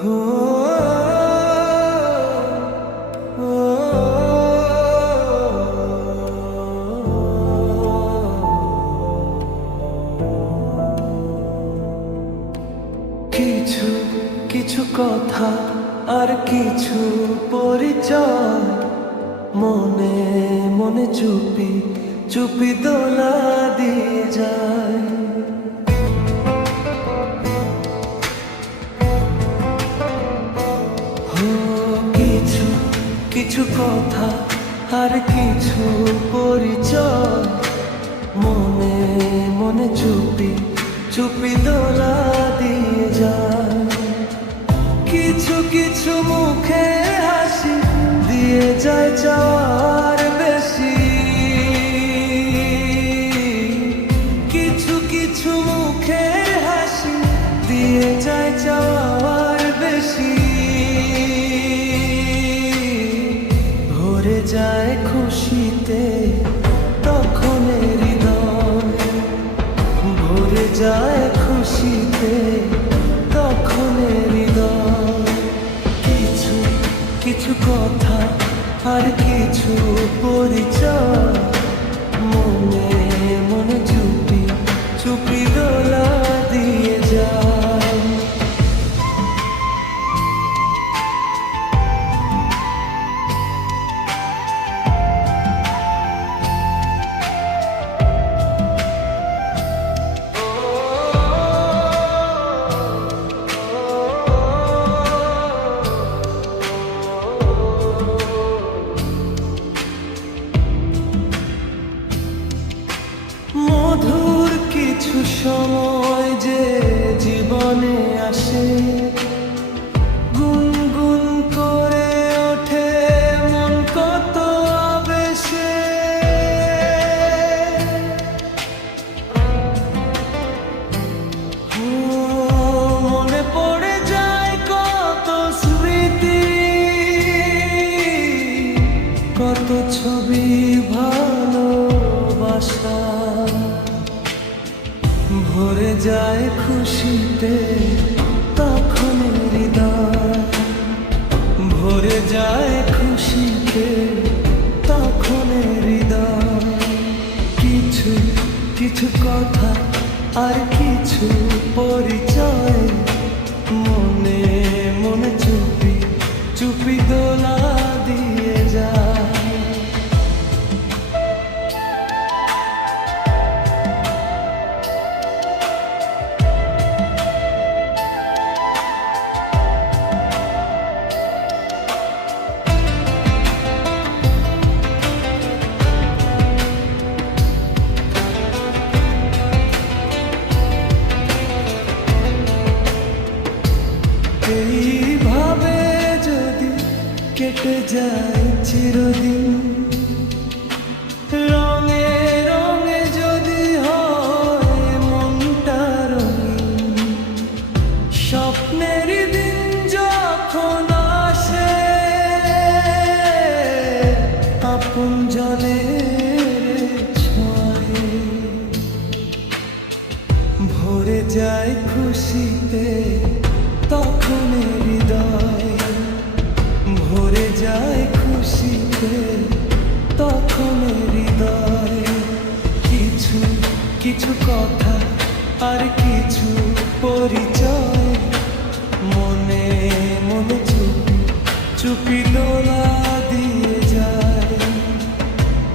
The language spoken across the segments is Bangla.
কিছু কিছু কথা আর কিছু পরিচয় মনে মনে চুপি চুপি দোলা দিয়ে যায়। কিছু কিছু কথা আর কিছু পরিচয় মনে মনে চুপি চুপি দোলা দিয়ে যায়। কিছু কিছু মুখে হাসি দিয়ে যায় চাওয়ার বেশি। কিছু কিছু মুখে হাসি দিয়ে যায় চাওয়ার বেশি। ভরে যায় খুশিতে তখন হৃদয়, ভরে যায় খুশিতে তখন হৃদয়। কিছু কিছু কথা আর কিছু পরিচয় মনে মনে চুপি চুপি দোলা দিয়ে যায়। মধুর কিছু সময় যে জীবনে আসে, গুনগুন করে ওঠে মন কত আবেশে। মনে পড়ে যায় কত স্মৃতি, কত ছবি ভালোবাসা। ভরে যায় খুশিতে তখন হৃদয়, ভরে যায় খুশিতে তখন হৃদয়। কিছু কিছু কথা আর কিছু পরিচয় মনে মনে চুপি চুপি দোলা দিয়ে যায়। এইভাবে যদি কেটে যায় চিরদিন, রঙে রঙে যদি হয় মনটা রঙিন। স্বপ্নের দিন যখন আসে আপন জনের ছোঁয়ায়, ভরে যায় খুশিতে তখন হৃদয়, ভরে যায় খুশিতে তখন হৃদয়। কিছু কিছু কথা আর কিছু পরিচয় মনে মনে চুপি চুপি দোলা দিয়ে যায়।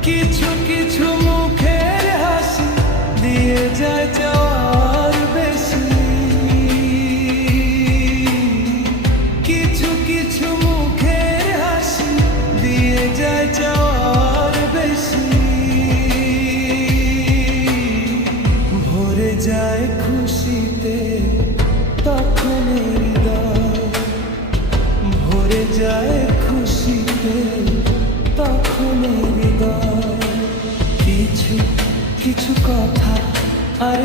কিছু কিছু মুখের হাসি দিয়ে যায় যাওয়ার বেশি। কিছু কিছু মুখের হাসি দিয়ে যায় যাওয়ার বেশি। ভরে যায় খুশিতে তখন হৃদয়, ভরে যায় খুশিতে তখন হৃদয়। কিছু কিছু কথা আর